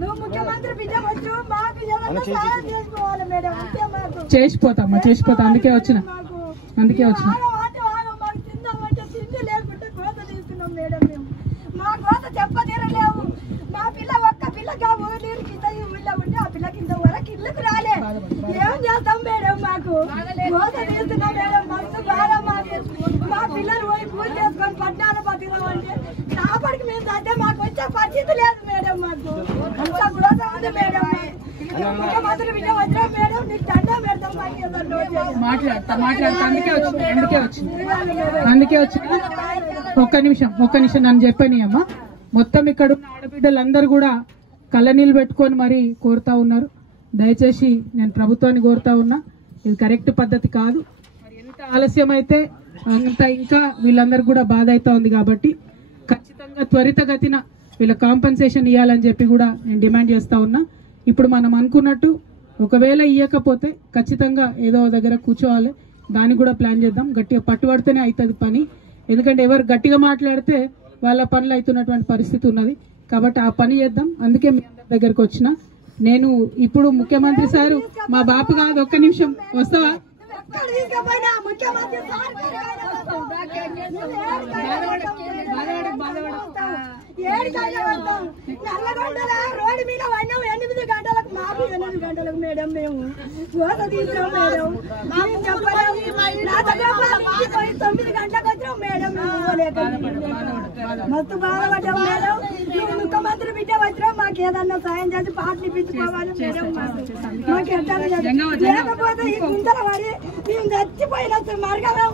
నువ్వు ముఖ్యమంత్రి బిడ్డ వచ్చు మాకు ఏదైనా సహాయం చేసుకోవాలి మేడం. చేసిపోతామ్మా చేసిపోతా, అందుకే వచ్చిన మాకు తిందామంటే తిండి లేకుంటే కోత తీసుకున్నాం మేడం. మేము మా కోత చెప్పదీరలేవు. మా పిల్ల ఒక్క పిల్ల ఊళ్ళకి కింద ఈ ఊళ్ళో ఉంటే ఆ పిల్ల కింద వరకు ఇల్లుకు రాలే. ఏం చేస్తాం మేడం? మాకు కోత తీస్తున్నాం మేడం. మనసు బాగా మా పిల్లలు పోయి పూజ చేసుకొని పట్టాలు బతికామంటే కాపాడికి మేము చస్తే మాకు వచ్చే పరిస్థితి లేదు మేడం. మాకు అంత కోత ఉంది మేడం. ముఖ్యమంత్రి బిడ్డ వచ్చినా మేడం నీకు దండం పెడతాం. మాట్లాడతా అందుకే వచ్చిన. ఒక్క నిమిషం నన్ను చెప్పని అమ్మా. మొత్తం ఇక్కడ ఉన్న ఆడబిడ్డలందరూ కూడా కళ్ళనీళ్ళు పెట్టుకొని మరీ కోరుతా ఉన్నారు. దయచేసి నేను ప్రభుత్వాన్ని కోరుతా ఉన్నా, ఇది కరెక్ట్ పద్ధతి కాదు. ఎంత ఆలస్యం అయితే అంత ఇంకా వీళ్ళందరూ కూడా బాధ అవుతా ఉంది. కాబట్టి ఖచ్చితంగా త్వరితగతిన వీళ్ళ కాంపెన్సేషన్ ఇవ్వాలని చెప్పి కూడా నేను డిమాండ్ చేస్తా ఉన్నా. ఇప్పుడు మనం అనుకున్నట్టు ఒకవేళ ఇవ్వకపోతే ఖచ్చితంగా ఏదో దగ్గర కూర్చోవాలి, దానికి కూడా ప్లాన్ చేద్దాం. గట్టిగా పట్టుబడితేనే అవుతుంది పని. ఎందుకంటే ఎవరు గట్టిగా మాట్లాడితే వాళ్ళ పనులు అవుతున్నటువంటి పరిస్థితి ఉన్నది. కాబట్టి ఆ పని చేద్దాం. అందుకే మీ అందరి దగ్గరకు వచ్చిన. నేను ఇప్పుడు ముఖ్యమంత్రి సారు మా బాపు కాదు, ఒక్క నిమిషం వస్తావా? రోడ్డు మీద 8 గంటలకు మాకు 8 గంటలకు మేడం. మేము కోత తీసాం మేడం. 9 గంటలకు వచ్చాం మేడం. మస్తు బాధపడ్డాం మేడం. ముఖ్యమంత్రి బిడ్డ వచ్చినా మాకు ఏదన్నా సాయం చేసి పాటలు ఇప్పించుకోవాలి మేడం. మాకు ఎట్లా లేకపోతే ఈ గుంతల పడి మేము చచ్చిపోయిన మార్గంగా